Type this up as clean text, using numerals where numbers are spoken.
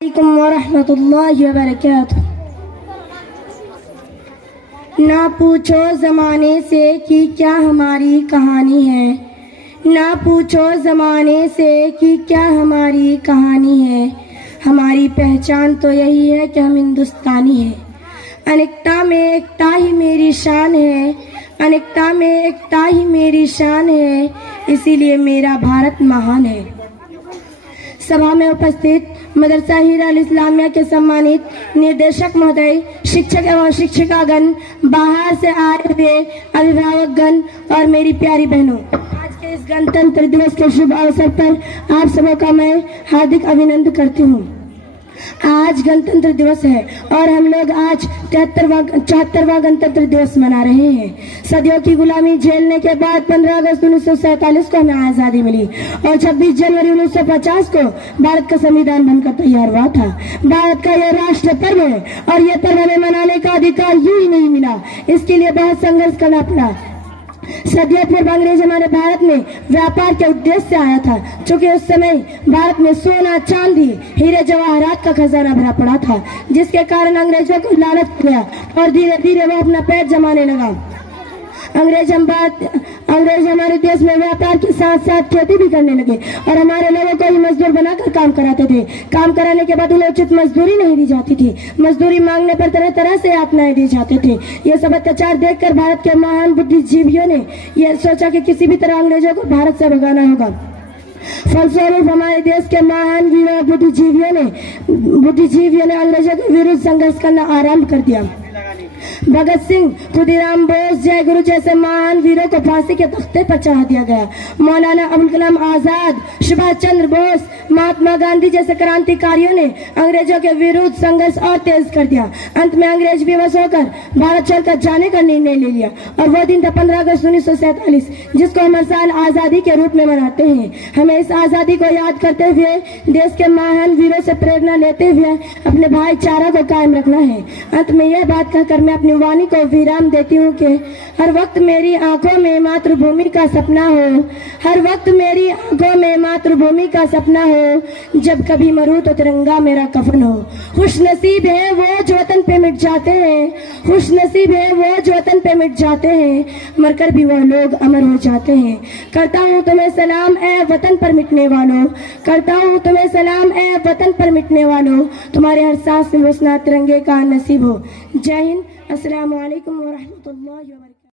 अस्सलामुअलैकुम वरहमतुल्लाहि वबरकातुहू। ना पूछो ज़माने से कि क्या हमारी कहानी है, ना पूछो ज़माने से कि क्या हमारी कहानी है। हमारी पहचान तो यही है कि हम हिंदुस्तानी हैं। अनेकता में एकता ही मेरी शान है, अनेकता में एकता ही मेरी शान है, इसीलिए मेरा भारत महान है। सभा में उपस्थित मदरसा हीरा अल इस्लामिया के सम्मानित निर्देशक महोदय, शिक्षक एवं शिक्षिकागण, बाहर से आए हुए अभिभावकगण और मेरी प्यारी बहनों, आज के इस गणतंत्र दिवस के शुभ अवसर पर आप सबों का मैं हार्दिक अभिनंदन करती हूँ। आज गणतंत्र दिवस है और हम लोग आज 74वां गणतंत्र दिवस मना रहे हैं। सदियों की गुलामी झेलने के बाद 15 अगस्त 1947 को हमें आजादी मिली और 26 जनवरी 1950 को भारत का संविधान बनकर तैयार हुआ था। भारत का यह राष्ट्र पर्व है और यह पर्व हमें मनाने का अधिकार यूं ही नहीं मिला, इसके लिए बहुत संघर्ष करना पड़ा। सदियों पूर्व अंग्रेज हमारे भारत में व्यापार के उद्देश्य से आया था, क्योंकि उस समय भारत में सोना, चांदी, हीरे जवाहरात का खजाना भरा पड़ा था, जिसके कारण अंग्रेजों को लालच गया और धीरे धीरे वो अपना पैर जमाने लगा। अंग्रेज हमारे देश में व्यापार के साथ साथ खेती भी करने लगे और हमारे लोगों को ही मजदूर बनाकर काम कराते थे। काम कराने के बाद उन्हें उचित मजदूरी नहीं दी जाती थी। मजदूरी मांगने पर तरह तरह से यातनाएं दी जाते थे। ये सब अत्याचार देखकर भारत के महान बुद्धिजीवियों ने यह सोचा कि किसी भी तरह अंग्रेजों को भारत से भगाना होगा। फलस्वरूप हमारे देश के महान वीर बुद्धिजीवियों ने अंग्रेजों के विरुद्ध संघर्ष करना आरंभ कर दिया। भगत सिंह, खुदीराम बोस, जय गुरु जैसे महान वीरों को फांसी के तख्ते पर चढ़ा दिया गया। मौलाना अबुल कलाम आजाद, सुभाष चंद्र बोस, महात्मा गांधी जैसे क्रांतिकारियों ने अंग्रेजों के विरुद्ध संघर्ष और तेज कर दिया। अंत में अंग्रेज विवश होकर भारत छोड़कर जाने का निर्णय ले लिया और वह दिन था 15 अगस्त 1947, जिसको हम हर साल आजादी के रूप में मनाते हैं। हमें इस आजादी को याद करते हुए देश के महान वीरों से प्रेरणा लेते हुए अपने भाईचारा को कायम रखना है। अंत में यह बात कहकर मैं अपनी वाणी को विराम देती हूँ कि हर वक्त मेरी आंखों में मातृभूमि का सपना हो, हर वक्त मेरी आंखों में मातृभूमि का सपना हो, जब कभी मरूं तो तिरंगा मेरा कफन हो। खुश नसीब है वो जो वतन पे मिट जाते हैं, खुश नसीब है वो जो वतन पे मिट जाते हैं, मरकर भी वो लोग अमर हो जाते हैं। करता हूँ तुम्हें सलाम ए वतन पर मिटने वालों, करता हूँ तुम्हें सलाम ए वतन पर मिटने वालों, तुम्हारे हर सांस में बसना तिरंगे का नसीब हो। जय हिंद। अस्सलामु अलैकुम वरहमतुल्लाहि वबरकातुहू।